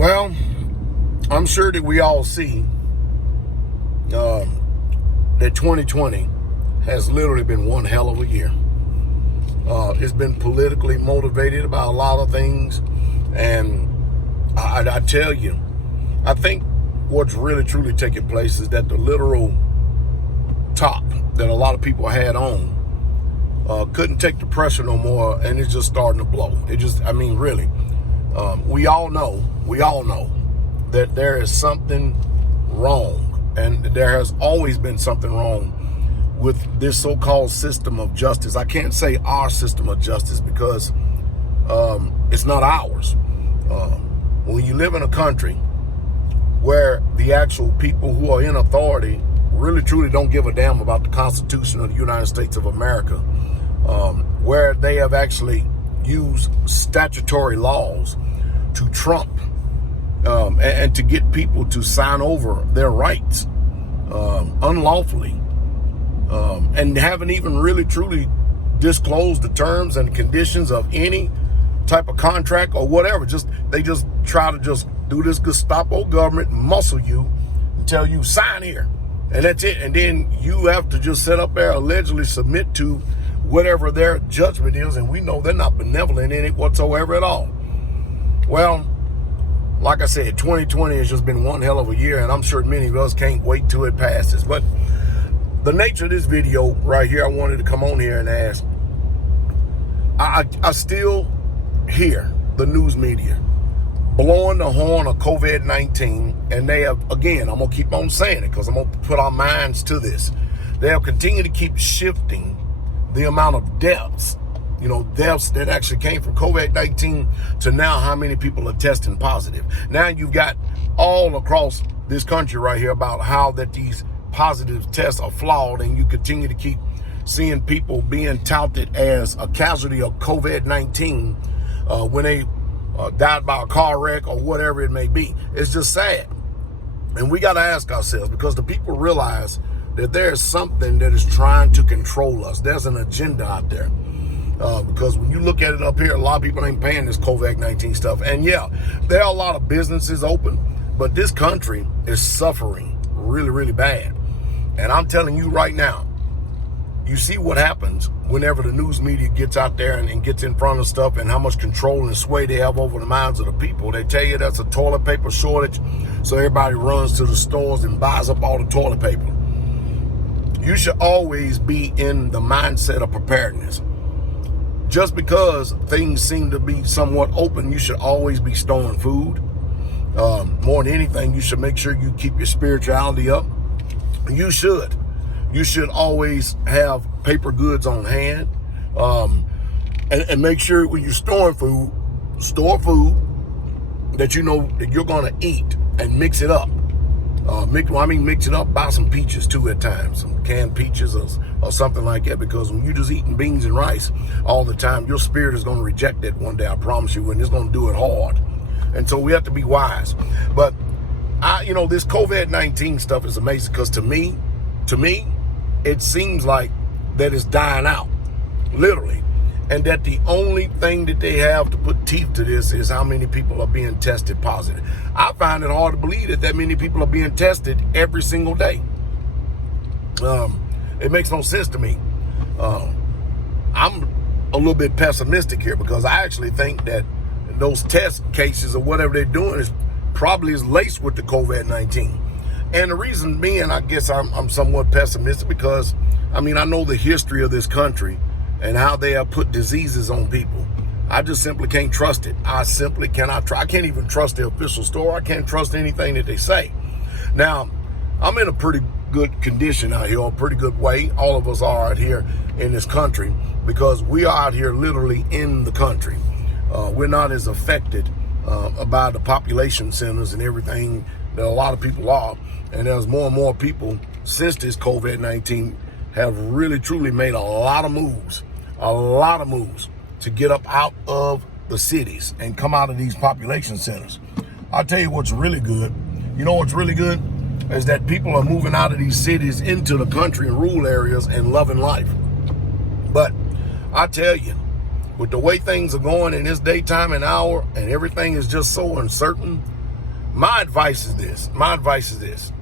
Well, I'm sure that we all see that 2020 has literally been one hell of a year. It's been politically motivated about a lot of things. And I tell you, I think what's really truly taking place is that the literal top that a lot of people had on couldn't take the pressure no more, and it's just starting to blow. Really, we all know that there is something wrong, and there has always been something wrong with this so-called system of justice. I can't say our system of justice because it's not ours. When you live in a country where the actual people who are in authority really truly don't give a damn about the Constitution of the United States of America, where they have actually used statutory laws to trump and to get people to sign over their rights unlawfully, and haven't even really truly disclosed the terms and conditions of any type of contract or whatever. They just try to just do this Gestapo government, muscle you and tell you sign here, and that's it. And then you have to just sit up there, allegedly submit to whatever their judgment is, and we know they're not benevolent in it whatsoever at all. Well, like I said, 2020 has just been one hell of a year, and I'm sure many of us can't wait till it passes. But the nature of this video right here, I wanted to come on here and ask, I still hear the news media blowing the horn of COVID-19, and they have, again, I'm going to keep on saying it because I'm going to put our minds to this. They'll continue to keep shifting the amount of deaths that actually came from COVID-19 to now how many people are testing positive. Now you've got all across this country right here about how that these positive tests are flawed, and you continue to keep seeing people being touted as a casualty of COVID-19 when they died by a car wreck or whatever it may be. It's just sad. And we got to ask ourselves, because the people realize that there's something that is trying to control us. There's an agenda out there. Because when you look at it up here, a lot of people ain't paying this COVID-19 stuff. And yeah, there are a lot of businesses open, but this country is suffering really, really bad. And I'm telling you right now, you see what happens whenever the news media gets out there and gets in front of stuff, and how much control and sway they have over the minds of the people. They tell you that's a toilet paper shortage, so everybody runs to the stores and buys up all the toilet paper. You should always be in the mindset of preparedness. Just because things seem to be somewhat open, you should always be storing food. More than anything, you should make sure you keep your spirituality up. You should always have paper goods on hand, and make sure when you're storing food, store food that you know that you're going to eat, and mix it up. Mix it up, buy some peaches too at times, some canned peaches or something like that, because when you're just eating beans and rice all the time, your spirit is going to reject it one day, I promise you, and it's going to do it hard. And so we have to be wise. But this COVID-19 stuff is amazing, because to me, it seems like that it's dying out, literally. And that the only thing that they have to put teeth to this is how many people are being tested positive. I find it hard to believe that many people are being tested every single day. It makes no sense to me. I'm a little bit pessimistic here, because I actually think that those test cases or whatever they're doing is probably laced with the COVID-19. And the reason being, I guess I'm somewhat pessimistic, because I know the history of this country and how they have put diseases on people. I just simply can't trust it. I simply cannot I can't even trust the official store. I can't trust anything that they say. Now, I'm in a pretty good condition out here, a pretty good way. All of us are out here in this country, because we are out here literally in the country. We're not as affected by the population centers and everything that a lot of people are. And there's more and more people since this COVID-19 have really truly made a lot of moves to get up out of the cities and come out of these population centers. I'll tell you what's really good. You know what's really good is that people are moving out of these cities into the country and rural areas and loving life. But I tell you, with the way things are going in this daytime and hour, and everything is just so uncertain, My advice is this.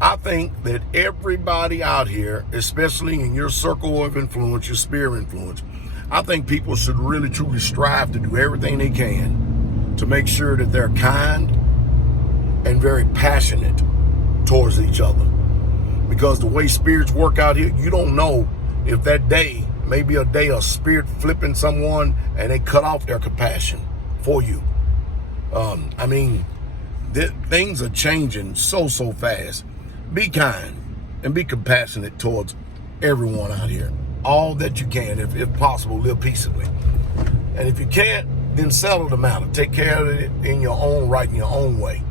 I think that everybody out here, especially in your circle of influence, your sphere of influence, I think people should really truly strive to do everything they can to make sure that they're kind and very passionate towards each other. Because the way spirits work out here, you don't know if that day may be a day of spirit flipping someone and they cut off their compassion for you. Things are changing so fast. Be kind and be compassionate towards everyone out here. All that you can, if possible, live peaceably. And if you can't, then settle the matter. Take care of it in your own right, in your own way.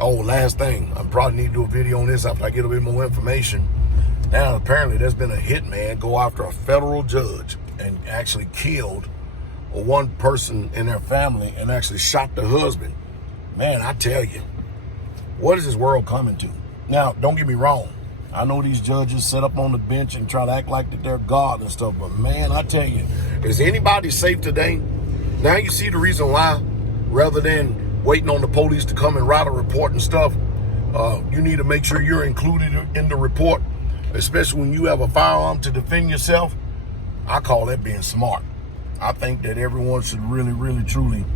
Last thing, I probably need to do a video on this after I get a bit more information. Now, apparently, there's been a hitman go after a federal judge and actually killed one person in their family and actually shot the husband. Man, I tell you, what is this world coming to? Now, don't get me wrong. I know these judges sit up on the bench and try to act like that they're God and stuff, but man, I tell you, is anybody safe today? Now you see the reason why, rather than waiting on the police to come and write a report and stuff, you need to make sure you're included in the report, especially when you have a firearm to defend yourself. I call that being smart. I think that everyone should really, truly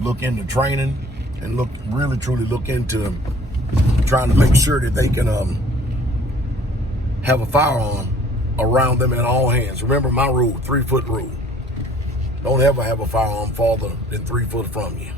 look into training and look into trying to make sure that they can have a firearm around them at all hands. Remember my rule, 3-foot rule. Don't ever have a firearm farther than 3 foot from you.